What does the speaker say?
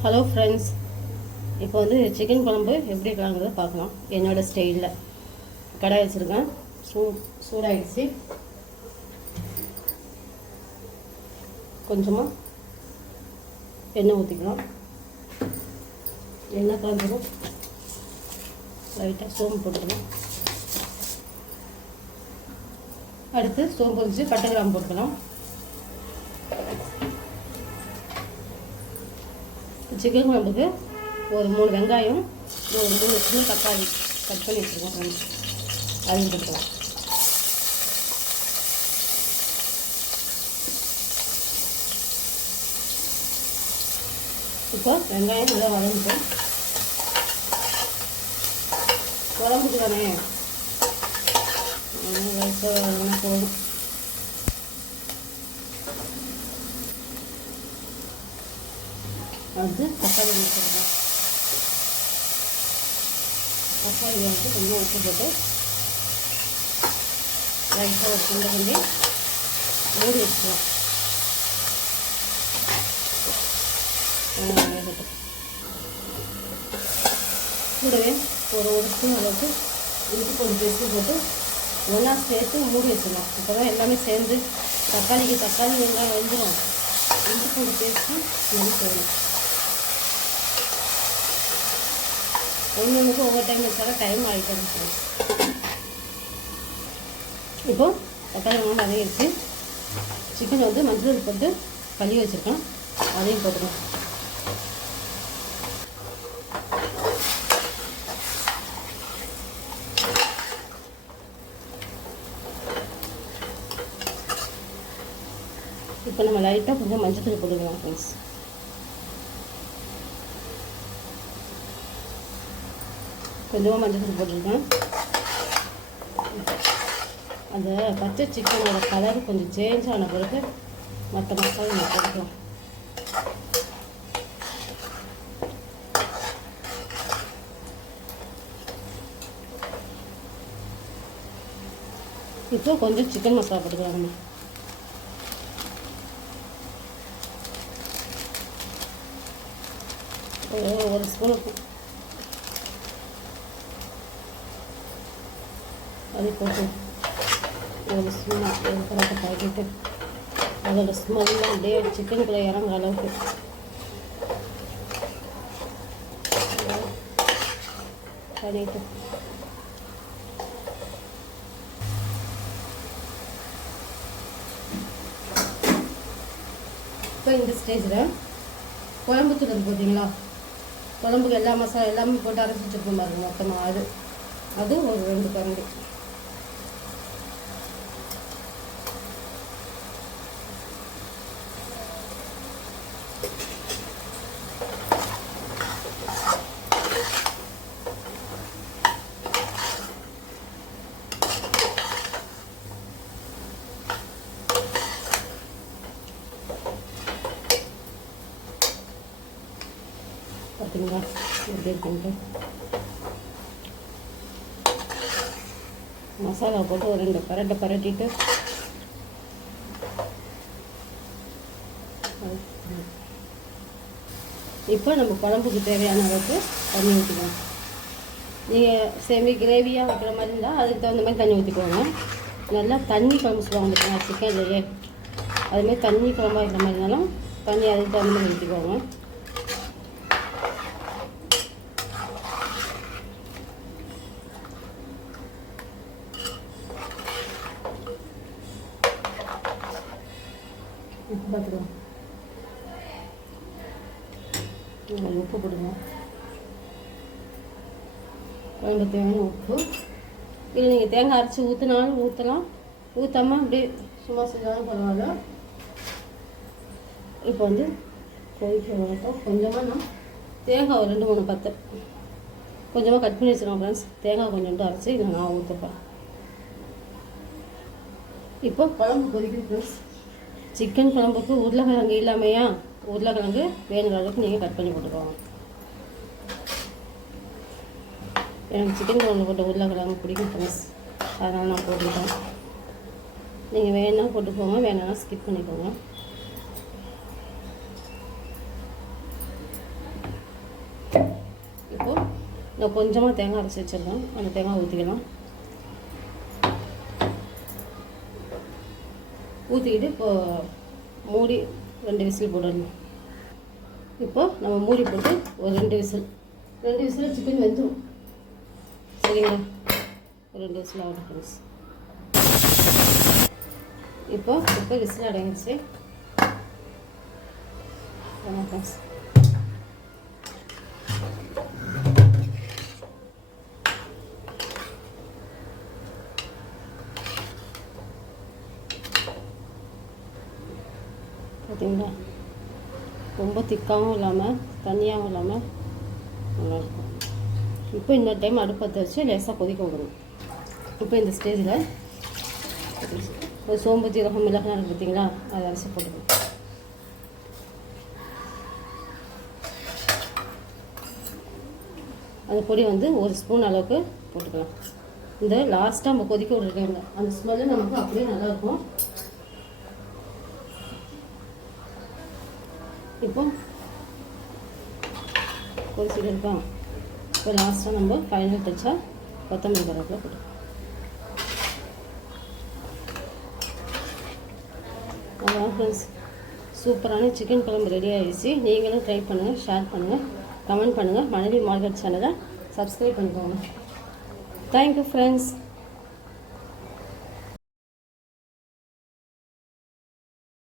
Hello friends, இப்போ வந்து chicken குழம்பு எப்படி வைக்கலாங்கிறத பார்க்கலாம். என்னோடய ஸ்டைலில் கடாய் வச்சுருக்கேன். சூடாகிடுச்சு. கொஞ்சமாக எண்ணெய் ஊற்றிக்கலாம். எண்ணெய் காய்ஞ்சிடும். லைட்டாக சோம்பு போட்டுக்கலாம். அடுத்து சோம்பு வச்சு பட்டை கிராம்பு போட்டுக்கலாம். சிக்கன் குழம்புக்கு ஒரு 3 வெங்காயம், ஒரு 3 சின்ன தக்காளி கட் பண்ணி வச்சுருக்கோம் ஃப்ரெண்ட்ஸ். அதையும் போட்டுக்கலாம். இப்போ வெங்காயம் நல்லா வதங்கிட்டோம். குழம்புக்கு தானே லைட்டாக போதும். வந்து தக்காளி போட்டுக்கலாம். தக்காளி வந்து கொஞ்சம் உப்பு போட்டு லைட்டாக ஒரு கிண்ட கிண்டி மூடி வச்சுக்கலாம். கூடவே ஒரு ஸ்பூன் அளவுக்கு இஞ்சி பூண்டு பேஸ்ட்டு போட்டு ஒன்றா சேர்த்து மூடி வச்சுக்கலாம். இப்போ தான் எல்லாமே சேர்ந்து தக்காளி வெங்காயம் வந்துடும். இஞ்சி பூண்டு பேஸ்ட்டு நல்லா போடணும். ஒன்றுக்கு ஒவ்வொரு டைம் வச்சாலும் டைம் ஆகிட்டு. இப்போது தக்காளி வெங்காயம் வதங்கிடுச்சு. சிக்கன் வந்து மஞ்சள் போட்டு கழுவி வச்சுருக்கேன். அதையும் போட்டுக்கலாம். இப்போ நம்ம லைட்டாக கொஞ்சம் மஞ்சள் தூள் போட்டுக்கலாம் ஃப்ரெண்ட்ஸ். கொஞ்சமாக மஞ்சள் தூள் போட்டிருக்கேன். அந்த பச்சை சிக்கனோட கலர் கொஞ்சம் சேஞ்ச் ஆன பிறகு மற்ற மசாலா நம்ம போட்டுக்கலாம். இப்போ கொஞ்சம் சிக்கன் மசாலா போட்டுக்கலாம். நம்ம ஒரு ஸ்பூன் அது போட்டு ஒரு ஸ்பூன் பழத்தை பாக்கிட்டு அதோட ஸ்மெல்லாம் அப்படியே சிக்கனுக்குள்ளே இறங்குற அளவுக்கு பண்ணிட்டு இப்போ இந்த ஸ்டேஜில் குழம்பு தூள் போட்டிங்களா, குழம்புக்கு எல்லா மசாலா எல்லாமே போட்டு அரைச்சி வச்சுருக்கோம் பாருங்க மொத்தமாக. அது ஒரு 2 கரண்டி. பார்த்தீங்களா எப்படி இருக்குன்ட்டு. மசாலா போட்டு ஒரு 2 பரட்டிட்டு இப்போ நம்ம குழம்புக்கு தேவையான அளவுக்கு தண்ணி ஊற்றிக்கலாம். நீங்கள் செமி கிரேவியாக வைக்கிற மாதிரி இருந்தால் அதுக்கு தகுந்த மாதிரி தண்ணி ஊற்றிக்கோங்க. நல்லா தண்ணி குழம்பு சொல்லுவாங்க பார்த்தீங்களா சிக்கன்லையே, அதுமாதிரி தண்ணி குழம்பா வைக்கிற மாதிரி இருந்தாலும் தண்ணி அதுக்கு தகுந்த மாதிரி ஊற்றிக்கோங்க. உப்பு பார்த்துக்கலாம். உப்பு போடுங்க. குழம்பு தேவையான உப்பு. இல்லை நீங்கள் தேங்காய் அரைச்சி ஊற்றினாலும் ஊற்றலாம், ஊற்றாமல் அப்படியே சும்மா செஞ்சாலும் பரவாயில்ல. இப்போ வந்து கொதிக்க வளர்த்தோம். கொஞ்சமாக நான் தேங்காய் ஒரு 2-3 பத்தை கொஞ்சமாக கட் பண்ணி வச்சுருக்கோம் ஃப்ரெண்ட்ஸ். தேங்காய் கொஞ்சோண்டு அரைச்சி இதை நான் ஊற்றப்பேன். இப்போ குழம்பு கொதிக்குது ஃப்ரெண்ட்ஸ். சிக்கன் குழம்புக்கு உருளைக்கிழங்கு இல்லாமையா, உருளைக்கிழங்கு வேணுங்கிற அளவுக்கு நீங்கள் கட் பண்ணி போட்டுக்கோங்க. எனக்கு சிக்கன் குழம்பு போட்ட உருளைக்கிழங்கு பிடிக்கும் ஃப்ரெண்ட்ஸ், அதனால் நான் போட்டுக்கிட்டேன். நீங்கள் வேணா போட்டுக்கோங்க, வேணான்னா ஸ்கிப் பண்ணிக்கோங்க. இப்போது நான் கொஞ்சமாக தேங்காய் அரைச்சி வச்சிருக்கேன், அந்த தேங்காய் ஊற்றிக்கலாம். ஊற்றிக்கிட்டு இப்போது மூடி 2 விசில் போடணும். இப்போது நம்ம மூடி போட்டு ஒரு 2 விசில் சிக்கன் வெந்துடும். சரிங்களா, ஒரு 2 விசில் ஆகட்டும் ஃப்ரெண்ட்ஸ். இப்போ விசில் அடங்கிடுச்சு ஃப்ரெண்ட்ஸ். பார்த்தீங்களா, ரொம்ப திக்காகவும் இல்லாமல் தண்ணியாகவும் இல்லாமல் நல்லாயிருக்கும். இப்போ இந்த டைம் அடுப்பத்தை வச்சு லேசாக கொதிக்க விடணும். இப்போ இந்த ஸ்டேஜில் ஒரு சோம்பு ஜீரகம் மிளகாய் இருக்குது பார்த்தீங்களா, அதை அரைச்சி போட்டுக்கணும். அந்த பொடி வந்து 1 ஸ்பூன் அளவுக்கு போட்டுக்கலாம். இந்த லாஸ்ட்டாக நம்ம கொதிக்க விட்டுருக்காங்க, அந்த ஸ்மெல்லு நமக்கு அப்படியே நல்லாயிருக்கும். இப்போ கொதிச்சுட்டு இருக்கோம். இப்போ லாஸ்ட்டாக நம்ம ஃபைனல் டச்சா கொத்தமல்லி கருவேப்பிலை போட்டுக்கலாம். அதான் ஃப்ரெண்ட்ஸ், சூப்பரான சிக்கன் குழம்பு ரெடி ஆகிடுச்சு. நீங்களும் ட்ரை பண்ணுங்கள், ஷேர் பண்ணுங்கள், கமெண்ட் பண்ணுங்கள். மனைவி மார்கெட் சேனலை சப்ஸ்கிரைப் பண்ணிக்கோங்க. Thank you friends.